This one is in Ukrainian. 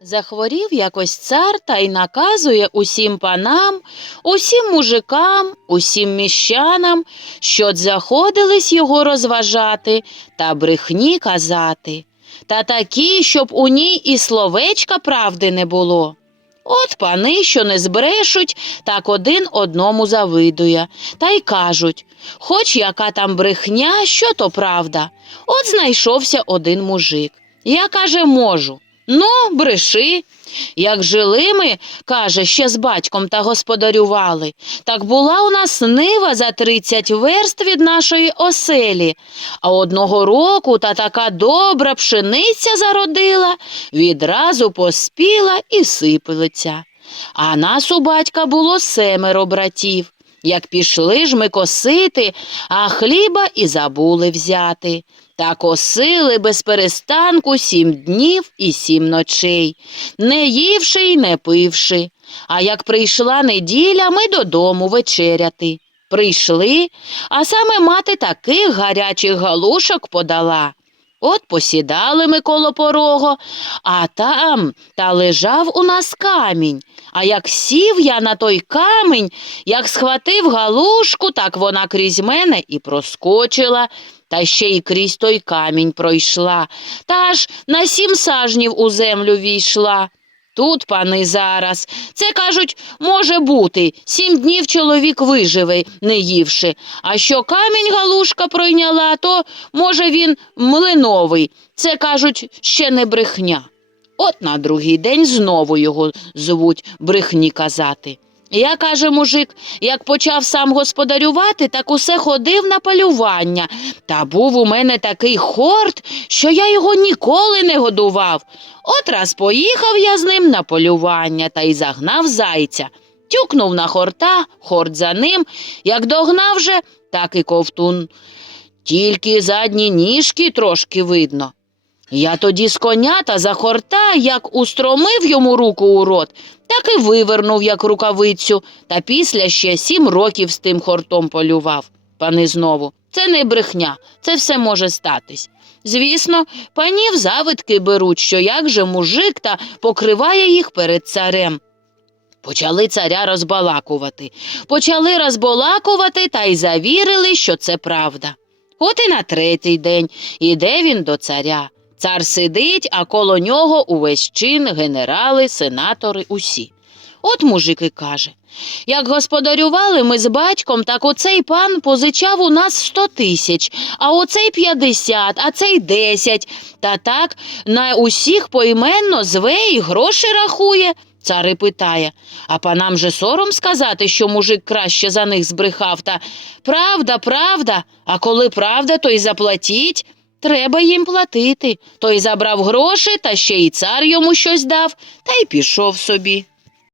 Захворів якось цар та й наказує усім панам, усім мужикам, усім міщанам, що заходились його розважати та брехні казати, та такі, щоб у ній і словечка правди не було. От пани, що не збрешуть, так один одному завидує, та й кажуть, хоч яка там брехня, що то правда. От знайшовся один мужик. Я каже, можу. Ну, бреши. Як жили ми, каже, ще з батьком та господарювали, так була у нас нива за тридцять верст від нашої оселі, а одного року та така добра пшениця зародила, відразу поспіла і сипелиця. А нас у батька було семеро братів. Як пішли ж ми косити, а хліба і забули взяти. Та косили без перестанку сім днів і сім ночей, не ївши й не пивши. А як прийшла неділя, ми додому вечеряти. Прийшли, а саме мати таких гарячих галушок подала. От посідали ми коло порого, а там та лежав у нас камінь. А як сів я на той камінь, як схватив галушку, так вона крізь мене і проскочила, та ще й крізь той камінь пройшла, та аж на сім сажнів у землю війшла. Тут, пани, зараз. Це, кажуть, може бути, сім днів чоловік виживе, не ївши. А що камінь галушка пройняла, то, може, він млиновий. Це, кажуть, ще не брехня. От на другий день знову його звуть брехні казати. Я, каже мужик, як почав сам господарювати, так усе ходив на полювання. Та був у мене такий хорт, що я його ніколи не годував. От раз поїхав я з ним на полювання та й загнав зайця. Тюкнув на хорта, хорт за ним, як догнав же, так і ковтун. Тільки задні ніжки трошки видно. Я тоді з коня та за хорта, як устромив йому руку у рот, так і вивернув, як рукавицю, та після ще сім років з тим хортом полював. Пани знову, це не брехня, це все може статись. Звісно, панів завидки беруть, що як же мужик та покриває їх перед царем. Почали царя розбалакувати. Почали розбалакувати та й завірили, що це правда. От і на третій день іде він до царя. Цар сидить, а коло нього увесь чин, генерали, сенатори, усі. От мужик і каже як господарювали ми з батьком, так оцей пан позичав у нас сто тисяч, а оцей п'ятдесят, а цей десять. Та так на усіх поіменно зве і гроші рахує. Цар і питає, а панам же сором сказати, що мужик краще за них збрехав, та правда, правда, а коли правда, то й заплатіть. Треба їм платити. Той забрав гроші, та ще й цар йому щось дав, та й пішов собі.